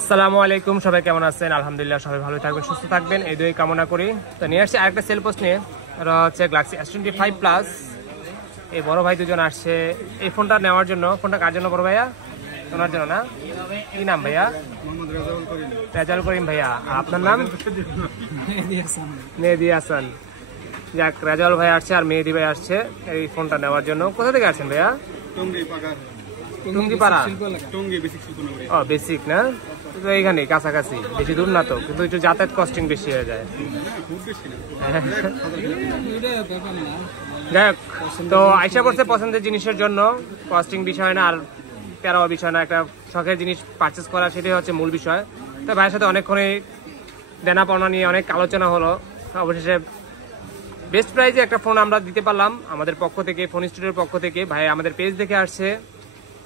আসসালামু আলাইকুম, সবাই কেমন আছেন? আলহামদুলিল্লাহ সবাই ভালো থাকবেন, সুস্থ থাকবেন, এই দুই কামনা করি। তো নিয়ে আসছি আরেকটা সেল পোস্ট নিয়ে, এটা হচ্ছে গ্যালাক্সি S25 প্লাস। এই বড় ভাই দুজন আসছে এই ফোনটা নেওয়ার জন্য। ফোনটা কার জন্য বড় ভাইয়া? ওনার জন্য না? কি নাম ভাইয়া? রেজাউল করিম ভাইয়া। আর আপনার নাম? মেহেদি হাসান। যাক, রেজাউল ভাই আসছে আর মেহেদি ভাই আসছে এই ফোনটা নেওয়ার জন্য। কোথা থেকে আসছেন ভাইয়া? টুঙ্গিপাড়া। ও বেসিক না, তো এইখানে কাছাকাছি, বেশি দূর না তো, কিন্তু একটু যাতায়াত কস্টিং বেশি হয়ে যায়। যাই হোক, তো আইসা করছে পছন্দের জিনিসের জন্য, কস্টিং বিষয় না আর প্যারাও বিষয় না, একটা শখের জিনিস পারচেস করা সেটাই হচ্ছে মূল বিষয়। তো ভাইয়ের সাথে অনেকক্ষণই দেনা পাওনা নিয়ে অনেক আলোচনা হলো। অবশেষে বেস্ট প্রাইজে একটা ফোন আমরা দিতে পারলাম আমাদের পক্ষ থেকে, ফোন স্টুডিওর পক্ষ থেকে। ভাই আমাদের পেজ দেখে আসছে,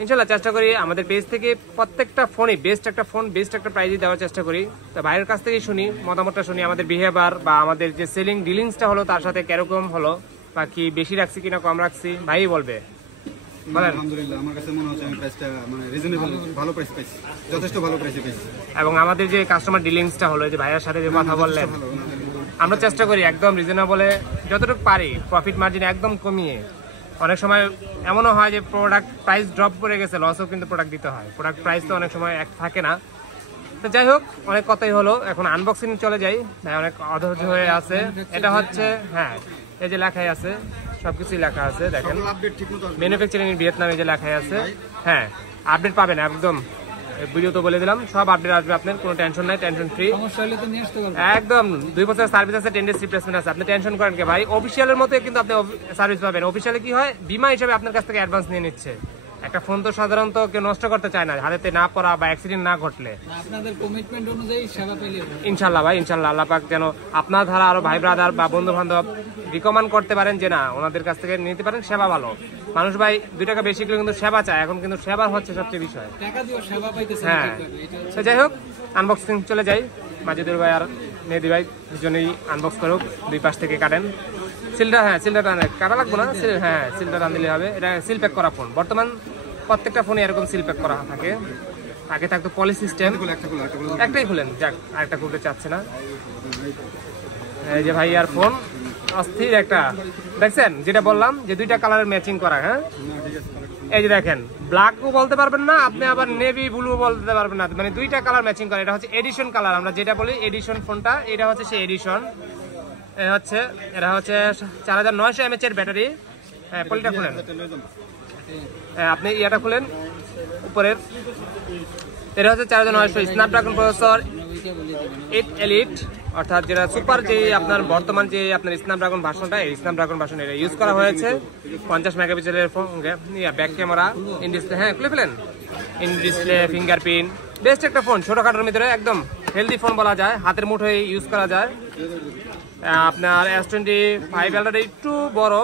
ইনশাল্লাহ চেষ্টা করি আমাদের পেজ থেকে প্রত্যেকটা ফোনই বেস্ট একটা ফোন, বেস্ট একটা প্রাইজে দেওয়ার চেষ্টা করি। তো ভাইয়ের কাছ থেকেই শুনি, মতামতটা শুনি, আমাদের বিহেভিয়ার বা আমাদের যে সেলিং ডিলিংসটা হলো তার সাথে কিরকম হলো, বা কি বেশি রাখছি কিনা কম রাখছি, ভাই বলবে। আলহামদুলিল্লাহ, আমার কাছে মনে হচ্ছে আমি প্রাইসটা মানে রিজনেবল, ভালো প্রাইস পাইছি, যথেষ্ট ভালো প্রাইসে পাইছি। এবং আমাদের যে কাস্টমার ডিলিংসটা হলো, যে ভাইয়ের সাথে যে কথা বললেন, আমরা চেষ্টা করি একদম রিজনেবলে যতটুকু পারি, প্রফিট মার্জিন একদম কমিয়ে। অনেক সময় এমনও হয় যে প্রোডাক্ট প্রাইস ড্রপ করে গেছে, লসও কিন্তু প্রোডাক্ট দিতে হয়, প্রোডাক্ট প্রাইস তো অনেক সময় এক থাকে না। তো যাই হোক, অনেক কথাই হলো, এখন আনবক্সিং চলে যাই। ভাই অনেক অধৈর্য হয়ে আছে। এটা হচ্ছে, হ্যাঁ এই যে লেখাই আছে, সবকিছুই লেখা আছে, দেখেন ম্যানুফ্যাকচারিং ইন ভিয়েতনাম, এই যে লেখাই আছে। হ্যাঁ, আপডেট পাবেন একদম, ভিডিও তো বলে দিলাম, সব আপডেট আসবে, আপনার কোনো টেনশন নাই, টেনশন ফ্রি একদম। 2 বছর সার্ভিস আছে, 10 ডেজ রিপ্লেসমেন্ট আছে। আপনি টেনশন করেন কে ভাই, অফিসিয়ালের মতো কিন্তু আপনি সার্ভিস পাবেন। অফিসিয়ালে কি হয়, বীমা হিসেবে আপনার কাছ থেকে অ্যাডভান্স নিয়ে নিচ্ছে। একটা ফোন তো সাধারণত কেউ নষ্ট করতে চায় না, হাতে না পড়া বা অ্যাক্সিডেন্ট না ঘটলে। আপনাদের কমিটমেন্ট অনুযায়ী সেবা পেলে ইনশাল্লাহ ভাই, ইনশাল্লাহ আল্লাহ পাক যেন আপনার ধারা আরো ভাই ব্রাদার বা বন্ধু বান্ধব রিকমেন্ড করতে পারেন যে না, ওনাদের কাছ থেকে নিতে পারেন, সেবা ভালো। মানুষ ভাই 2 টাকা বেশি করে কিন্তু সেবা চায়, এখন কিন্তু সেবা হচ্ছে সবচেয়ে বিষয়। হ্যাঁ, তো যাই হোক, আনবক্সিং চলে যাই। মাজিদুর ভাই আর মেহেদি ভাই দুজনেই আনবক্স করুক, 2 পাশ থেকে কাটেন। সিলটা, হ্যাঁ সিলটা কাটা লাগবো না, হ্যাঁ সিলটা টান দিলে হবে। এটা সিল প্যাক করা ফোন, বর্তমান প্রত্যেকটা ফোনে এরকম সিল প্যাক করা থাকে। আগে থাকতো পলি সিস্টেম, একটাই খুলেন, যাক আরেকটা খুলতে চাচ্ছে না। এই যে ভাই আর ফোন অস্থির একটা, দেখছেন যেটা বললাম যে 2টা কালারের ম্যাচিং করা। হ্যাঁ, এই যে দেখেন, ব্ল্যাকও বলতে পারবেন না আপনি, আবার নেভি ব্লু বলতে পারবেন না, মানে 2টা কালার ম্যাচিং করা। এটা হচ্ছে এডিশন কালার, আমরা যেটা বলি এডিশন ফোনটা, এটা হচ্ছে সেই এডিশন। এটা হচ্ছে 4900 mAh এর ব্যাটারি। হ্যাঁ, পলিটা খুলেন, আপনি ইয়াটা খুলেন উপরের। এটা হচ্ছে 4900 স্ন্যাপড্রাগন প্রসেসর 8 এলিট, অর্থাৎ যেটা সুপার, যে আপনার বর্তমান যে আপনার স্ন্যাপড্রাগন ভার্সনটা, এই স্ন্যাপড্রাগন ভার্সন এটা ইউজ করা হয়েছে। 50 মেগাপিক্সেলের ব্যাক ক্যামেরা, ইন ডিসপ্লে, হ্যাঁ খুলে ফেলেন, ইন ডিসপ্লে, ফিঙ্গারপ্রিন্ট, বেস্ট একটা ফোন, ছোটখাটোর ভিতরে একদম হেলদি ফোন বলা যায়, হাতের মুঠোয় ইউজ করা যায়। আপনার S25 আলট্রাটা একটু বড়,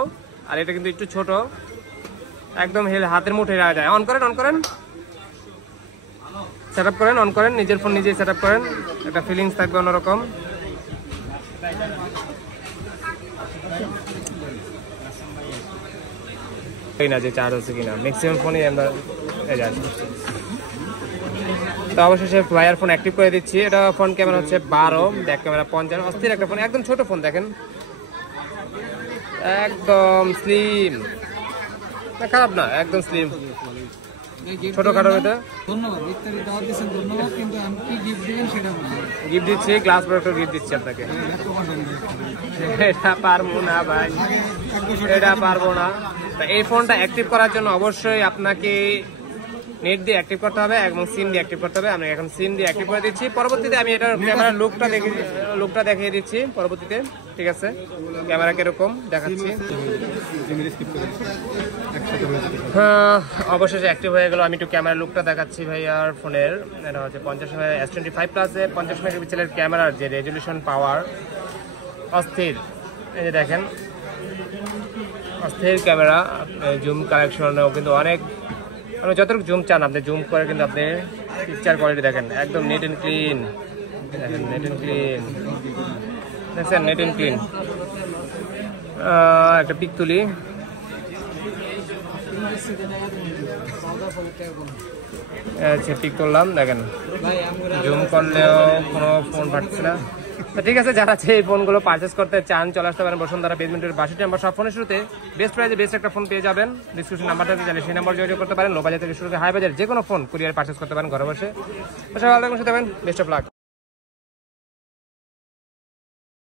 আর এটা কিন্তু একটু ছোট, একদম হাতের মুঠোয় রাখা যায়। অন করেন, অন করেন, সেট আপ করেন, অন করেন, নিজের ফোন নিজেই সেট আপ করেন, একটা ফিলিংস থাকবে অন্যরকম। না যে চার্জ হচ্ছে কিনা, ম্যাক্সিমাম ফোনই আমরা তো অবশেষে ভাইয়ার ফোন অ্যাক্টিভ করে দিচ্ছি। এটা ফ্রন্ট ক্যামেরা হচ্ছে 12, ব্যাক ক্যামেরা 50, অস্থির একটা ফোন, একদম ছোট ফোন, দেখেন একদম স্লিম, খারাপ না, একদম স্লিম, ছোটখাটোর ভিতরে। ধন্যবাদ, বিস্তারিত ধন্যবাদ, কিন্তু আমি কি গিফট দিবেন সেটা গিফট দিচ্ছি, গ্লাস প্রোডাক্ট গিফট দিচ্ছি আপনাকে। এটা পারবো না ভাই, এটা পারবো না। এই ফোনটা অ্যাক্টিভ করার জন্য অবশ্যই আপনাকে নেট দিয়ে অ্যাক্টিভ করতে হবে এবং সিম দিয়ে অ্যাক্টিভ করতে হবে। আমি এখন সিম দিয়ে অ্যাক্টিভ করে দিচ্ছি, পরবর্তীতে আমি এটার ক্যামেরার লুকটা দেখিয়ে দিচ্ছি পরবর্তীতে, ঠিক আছে? ক্যামেরা কিরকম দেখাচ্ছি। হ্যাঁ, অবশেষে অ্যাক্টিভ হয়ে গেল। আমি একটু ক্যামেরার লুকটা দেখাচ্ছি ভাইয়ার ফোনের। এটা হচ্ছে S25 প্লাসে 50 মেগাপিক্সেলের ক্যামেরার যে রেজলিউশন পাওয়ার, অস্থির। এই যে দেখেন, অস্থির ক্যামেরা, জুম কালেকশনও কিন্তু অনেক, আপনি যতটুকু জুম চান আপনি জুম করে কিন্তু আপনি পিকচার কোয়ালিটি দেখেন, একদম নেট অ্যান্ড ক্লিন, দেখেন নেট অ্যান্ড ক্লিন, দেখছেন নেট অ্যান্ড ক্লিন। একটা পিক তুলি, পিক করলাম, দেখেন জুম করলেও কোনো ফোন পাচ্ছে না। তো ঠিক আছে, যারা এই ফোনগুলো পারচেস করতে চান চলে আসতে পারেন বসুন্ধরা বেজমেন্টের 62 নম্বর সব ফোনের শুরুতে বেস্ট প্রাইসে বেস্ট একটা ফোন পেয়ে যাবেন। ডিসক্রিপশন নাম্বারটা জানি সেই নাম্বার যোগাযোগ করতে পারেন। লো বাজেট থেকে শুরু করে হাই বাজেট যে কোনো ফোন কুরিয়ার পারচেস করতে পারেন ঘরে বসে। ভালো থাকবেন, বেস্ট অফ লাক।